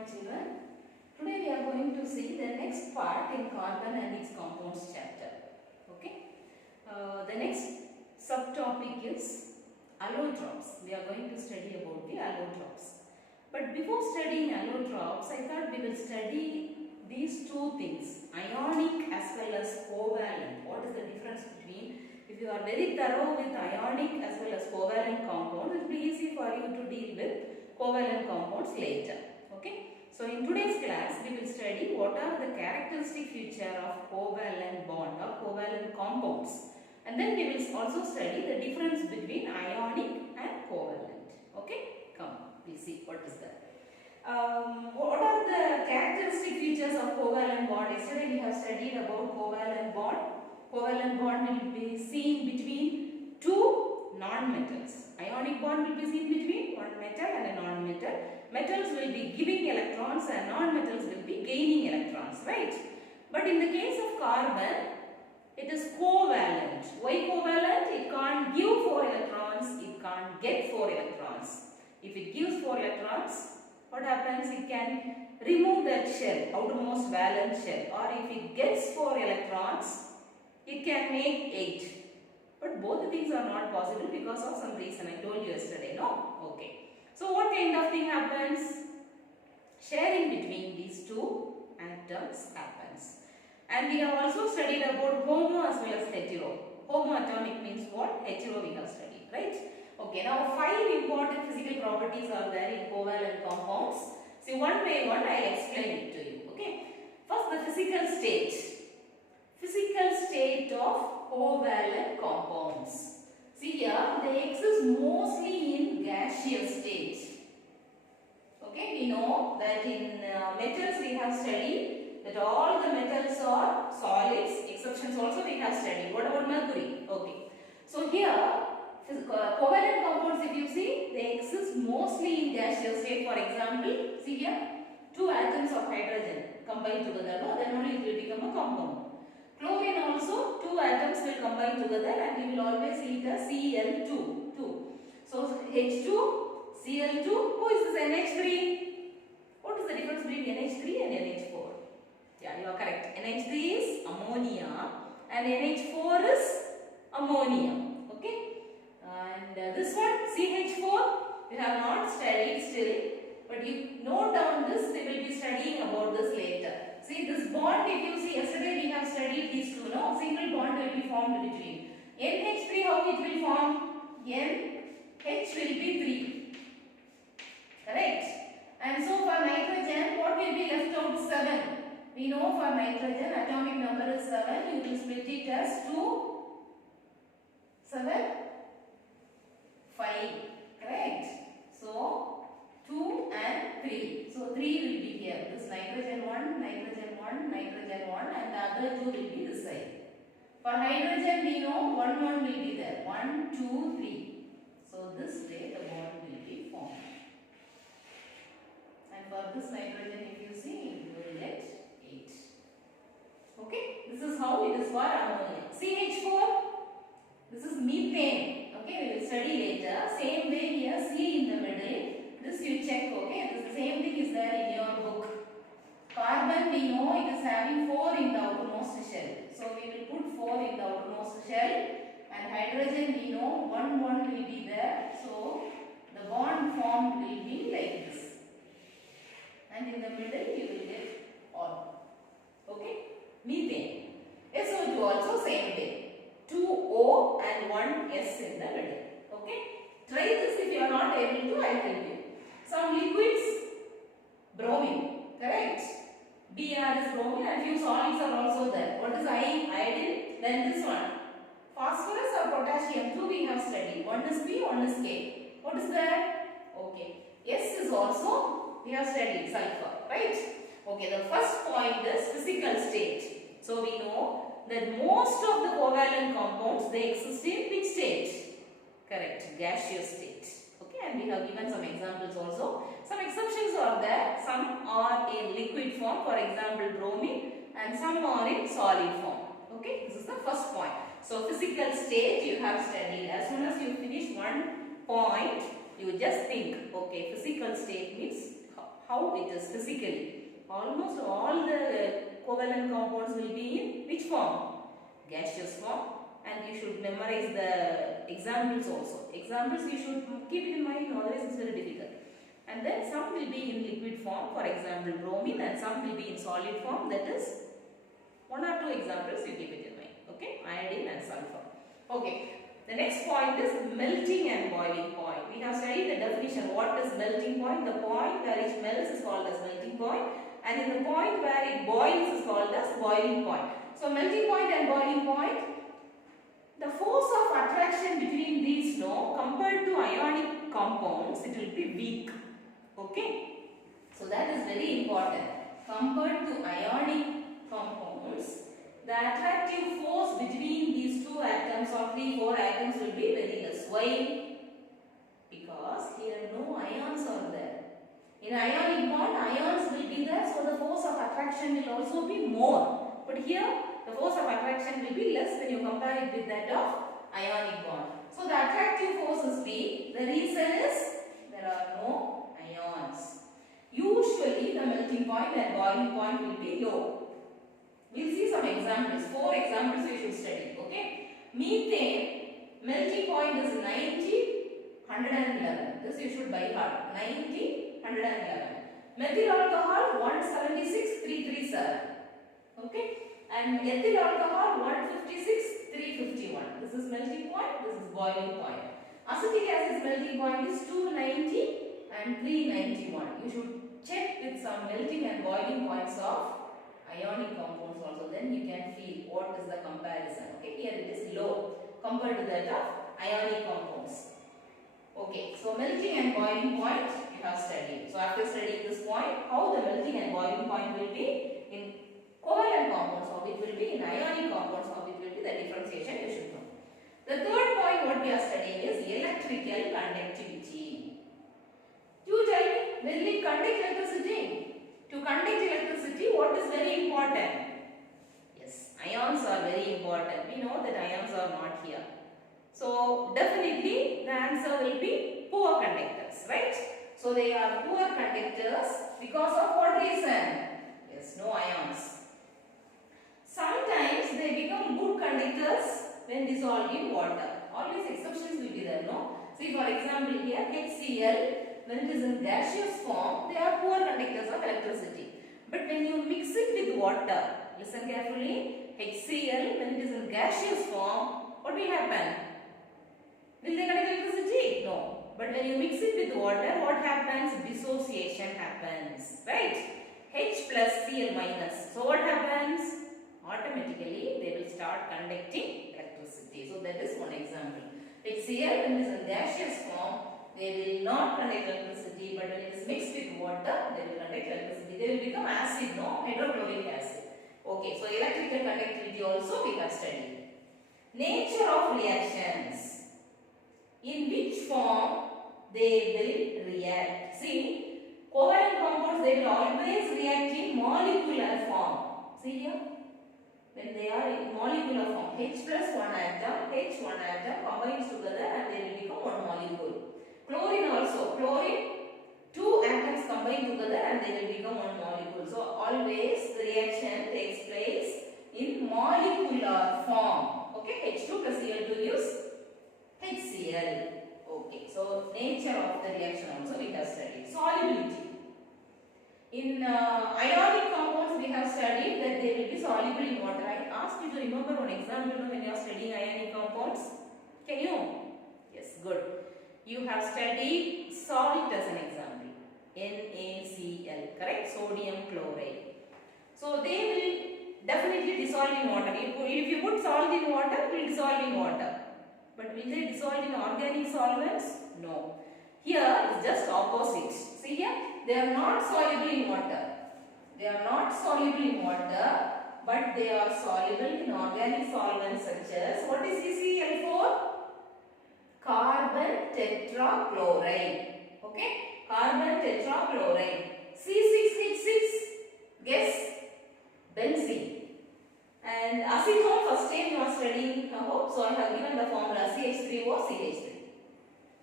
morning children. Today we are going to see the next part in carbon and its compounds chapter. Okay. The next subtopic is allotropes. We are going to study about the allotropes. But before studying allotropes, I thought we will study these two things, ionic as well as covalent. What is the difference between? If you are very thorough with ionic as well as covalent compounds, it will be easy for you to deal with covalent compounds later. Okay. So in today's class, we will study what are the characteristic feature of covalent bond or covalent compounds. And then we will also study the difference between ionic and covalent. Okay. Come, we'll see what is that. What are the characteristic features of covalent bond? Yesterday we have studied about covalent bond. Covalent bond will be seen between two non-metals. Ionic bond will be seen between one metal and a non-metal. Metals will be giving electrons and non-metals will be gaining electrons, right? But in the case of carbon, it is covalent. Why covalent? It can't give 4 electrons, it can't get 4 electrons. If it gives 4 electrons, what happens? It can remove that shell, outermost valence shell. Or if it gets 4 electrons, it can make 8. But both the things are not possible because of some reason. I told you yesterday, no? Okay. So what kind of thing happens? Sharing between these two atoms happens. And we have also studied about homo as well as hetero. Homoatomic means what? Hetero we have studied, right? Okay, now 5 important physical properties are there in covalent compounds. See, one by one I will explain it to you. Okay. First, the physical state. Physical state of covalent compounds. See here, they exist mostly in gaseous state. Okay, we know that in metals we have studied that all the metals are solids. Exceptions also we have studied. What about mercury? Okay. So here, covalent compounds, if you see, they exist mostly in gaseous state. For example, see here, 2 atoms of hydrogen combine together, no? Then only it will become a compound. Chlorine also, 2 atoms will combine together and we will always see it as Cl2. 2. So H2, Cl2, who is this NH3? What is the difference between NH3 and NH4? Yeah, you are correct. NH3 is ammonia and NH4 is ammonium. Okay. And this one, CH4, we have not studied still. But you note down this, we will be studying about this later. See this bond, if you see, yesterday we have studied these two, no? Single bond will be formed between. NH3, how it will form? NH will be 3. Correct? And so for nitrogen, what will be left out? 7. We know for nitrogen, atomic number is 7. You will split it as 2, 7, 5. Correct? So 2 and 3. So 3 will be here. This nitrogen 1, nitrogen 1, nitrogen 1 and the other 2 will be this side. For hydrogen we know 1, 1 will be there. 1, 2, 3. So this way the bond will be formed. And for this nitrogen if you see you will get 8. Okay. This is how it is for ammonia. CH4, this is methane. Okay. We will study later. Same way here C in the middle. This you check, okay? This same thing is there in your book. Carbon we know it is having 4 in the outermost shell. So we will put 4 in the outermost shell. And hydrogen we know 1, 1 will be there. So the bond formed will be like this. And in the middle you will get all. Okay? Methane. SO2 also same way. 2 O and 1 S in the middle. Okay? Try this if you are not able to, I will help you. Some liquids, bromine, correct? Br is bromine and few solids are also there. What is iodine? Then this one. Phosphorus or potassium, 2 we have studied. One is P, one is K. What is that? Okay. S is also, we have studied sulfur, right? Okay, the first point is physical state. So we know that most of the covalent compounds, they exist in which state? Correct, gaseous state. And we have given some examples also. Some exceptions are there. Some are in liquid form, for example bromine, and some are in solid form. Okay, this is the first point. So physical state you have studied. As soon as you finish one point, you just think, okay, physical state means how it is physically. Almost all the covalent compounds will be in which form? Gaseous form. And you should memorize the examples also. Examples you should keep it in mind, otherwise it's very difficult. And then some will be in liquid form, for example bromine, and some will be in solid form, that is one or two examples you keep it in mind. Okay, iodine and sulfur. Okay, the next point is melting and boiling point. We have studied the definition. What is melting point? The point where it melts is called as melting point, and in the point where it boils is called as boiling point. So melting point and boiling point, the force of attraction between these compared to ionic compounds, it will be weak. Okay, so that is very important. Compared to ionic compounds, the attractive force between these two atoms or 3-4 atoms will be very less. Why? Because here no ions are there. In ionic bond, ions will be there, so the force of attraction will also be more. But here, the force of attraction will be less when you compare it with that of ionic bond. So the attractive force is weak. The reason is there are no ions. Usually the melting point and boiling point will be low. We will see some examples. 4 examples we should study. Okay. Methane, melting point is 90, 111. This you should by heart. 90, 111. Methyl alcohol 176, 337. Okay. And ethyl alcohol 156, 351. This is melting point, this is boiling point. Acetic acid melting point is 290 and 391. You should check with some melting and boiling points of ionic compounds also. Then you can feel what is the comparison. Okay, here it is low compared to that of ionic compounds. Okay, so melting and boiling point you have studied. So after studying this point, how the melting and boiling point will be in covalent compounds, how it will be in ionic compounds, how it will be, the differentiation you should know. The third point what we are studying is electrical conductivity. You tell me, will it conduct electricity? To conduct electricity, what is very important? Yes, ions are very important. We know that ions are not here. So definitely the answer will be poor conductors, right? So they are poor conductors because of what reason? Yes, no ions. Sometimes they become good conductors when dissolved in water. Always exceptions will be there, no? See, for example here HCl, when it is in gaseous form, they are poor conductors of electricity. But when you mix it with water, listen carefully, HCl, when it is in gaseous form, what will happen? Will they conduct electricity? No. But when you mix it with water, what happens? Dissociation happens, right? H plus Cl minus. So what happens? Automatically they will start conducting electricity. So that is one example. HCl, when it is in gaseous form, they will not conduct electricity, but when it is mixed with water, they will conduct electricity. They will become acid, no? Hydrochloric acid. Okay, so electrical conductivity also we have studied. Nature of reactions. In which form they will react. See, covalent compounds, they will always react in molecular form. See here, when they are in molecular form, H plus one atom combines together and they will become one molecule. Chlorine also, chlorine, 2 atoms combine together and they will become one molecule. So always the reaction takes place in molecular form. Okay, H2 plus Cl2 gives HCl. Okay, so nature of the reaction also we have studied. Solubility. In ionic compounds we have studied that they will be soluble in water. I asked you to remember one example when you are studying ionic compounds. Can you? Yes, good. You have studied salt as an example. NaCl, correct? Sodium chloride. So they will definitely dissolve in water. If you put salt in water, it will dissolve in water. But will they dissolve in organic solvents? No. Here it is just opposite. See here, they are not soluble in water. They are not soluble in water, but they are soluble in organic solvents such as, what is CCl4? Carbon tetrachloride. Okay, carbon tetrachloride. C6H6, guess, benzene. And acetone, first time you are studying, I hope. So I have given the formula CH3O, CH3.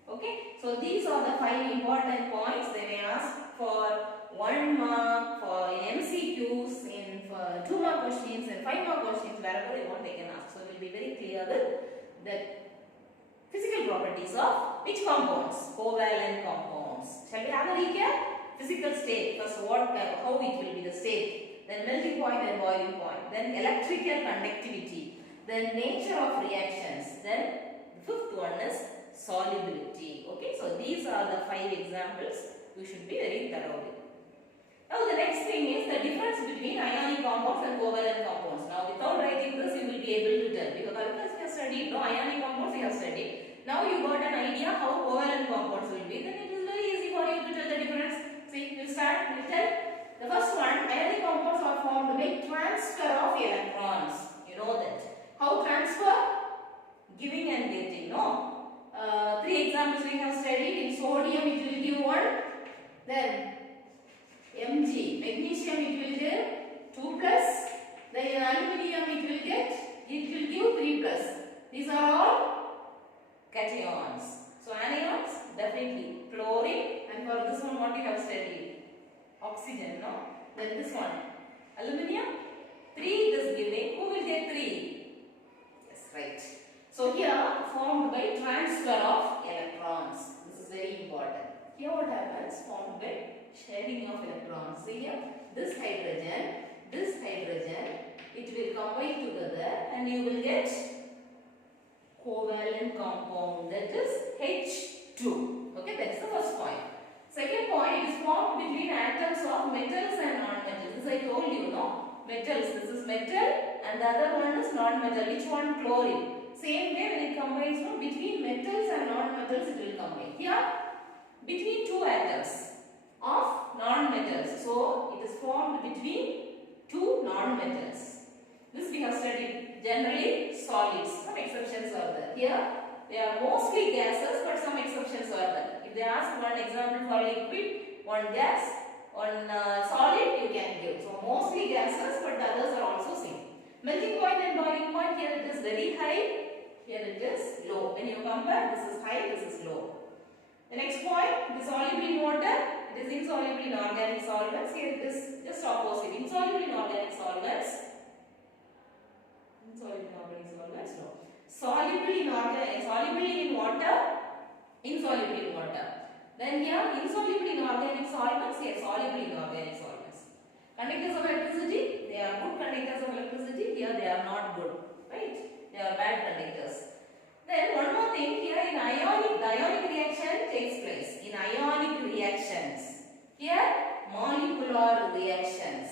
Okay, so these are the 5 important points. They may ask for they can ask. So, we will be very clear with the physical properties of which compounds? Covalent compounds. Shall we have a recap? Physical state. First, how it will be the state. Then melting point and boiling point. Then electrical conductivity. Then nature of reactions. Then the fifth one is solubility. Okay, so these are the 5 examples. You should be very thorough with. Now the next thing is the difference between ionic compounds and covalent compounds. Now without writing this, you will be able to tell, because you have studied, no, ionic compounds you have studied. Now you got an idea how covalent compounds will be. Then it is very easy for you to tell the difference. See, we'll start. We'll tell. The first one, ionic compounds are formed by transfer of electrons. You know that. How transfer? Giving and getting. No. 3 examples we have studied. In sodium it will give 1. Then Mg. Magnesium it will give 2 plus. Then in aluminium it will give 3 plus. These are all cations. So anions, definitely chlorine, and for this one what you have studied? Oxygen, no? Then this one, aluminium, 3 is giving. Who will get 3? Yes, right. So here formed by transfer of electrons. This is very important. Here what happens? Formed by sharing of electrons. See here, this hydrogen, it will combine together and you will get covalent compound, that is H2. Okay, that is the first point. Second point, it is formed between atoms of metals and non-metals. This I told you, no? Metals, this is metal and the other one is non-metal. Which one? Chlorine. Same way when it combines, no? Between metals and non-metals it will combine. Here, between 2 atoms of non-metals. So, it is formed between 2 non-metals. This we have studied. Generally solids. Some exceptions are there. Here, they are mostly gases, but some exceptions are there. If they ask one example for liquid, one gas, one solid, you can give. So, mostly gases, but the others are also same. Melting point and boiling point, here it is very high, here it is low. When you compare, this is high, this is low. The next point, it is soluble in water, it is insoluble in organic solvents. Here it is just opposite. Insoluble in organic solvents. Insoluble in organic solvents, no. Soluble in water, insoluble in water. Then here, insoluble in organic solvents, here soluble in organic solvents. Conductors of electricity, they are good conductors of electricity, here they are not good, right? They are bad conductors. Then one more thing, here in ionic, the ionic reaction takes place. In ionic reactions, here molecular reactions.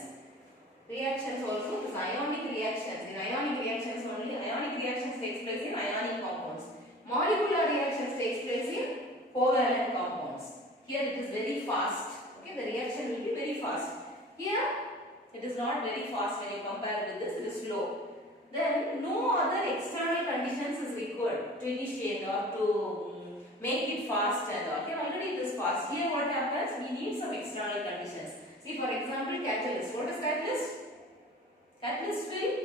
Reactions also, this ionic reactions. In ionic reactions only, ionic reactions takes place in ionic compounds. Molecular reactions takes place in covalent compounds. Here it is very fast. Okay, the reaction will be very fast. Here it is not very fast when you compare with this, it is slow. Then no other external conditions is required to initiate or to make it fast and all. Here already it is fast. Here what happens? We need some external conditions. See, for example, catalyst. What is catalyst? Catalyst will,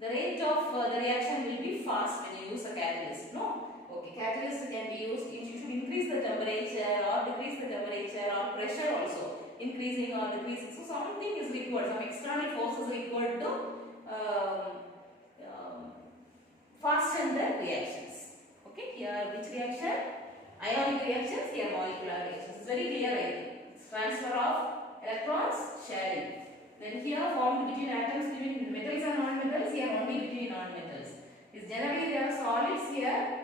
the rate of the reaction will be fast when you use a catalyst. No? Okay, catalyst can be used, you should increase the temperature or decrease the temperature or pressure also. Increasing or decreasing. So something is required, some external force is required to fasten the reactions. Okay, here which reaction? Ionic reactions, here molecular reactions. It's very clear, right? It's transfer of electrons, sharing. Then here formed between atoms between metals and non-metals, here only between non-metals. Is generally they are solids, here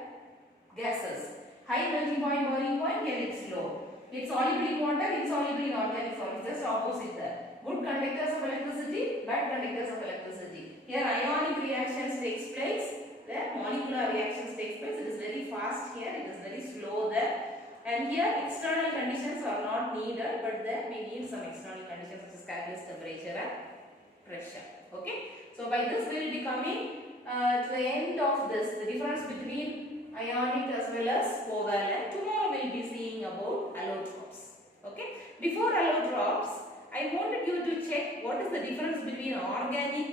gases. High melting point, boiling point, here it's low. It's soluble in water, insoluble in organic solids, just opposite there. Good conductors of electricity, bad conductors of electricity. Here ionic reactions takes place, there molecular reactions takes place. It is very fast here, it is very slow there. And here external conditions are not needed, but there we need some external conditions such as catalyst, temperature and pressure. Okay. So by this we will be coming to the end of this, the difference between ionic as well as covalent. Tomorrow we will be seeing about allotropes. Okay. Before allotropes, I wanted you to check what is the difference between organic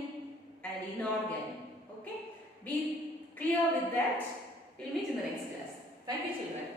and inorganic. Okay. Be clear with that. We will meet in the next class. Thank you, children.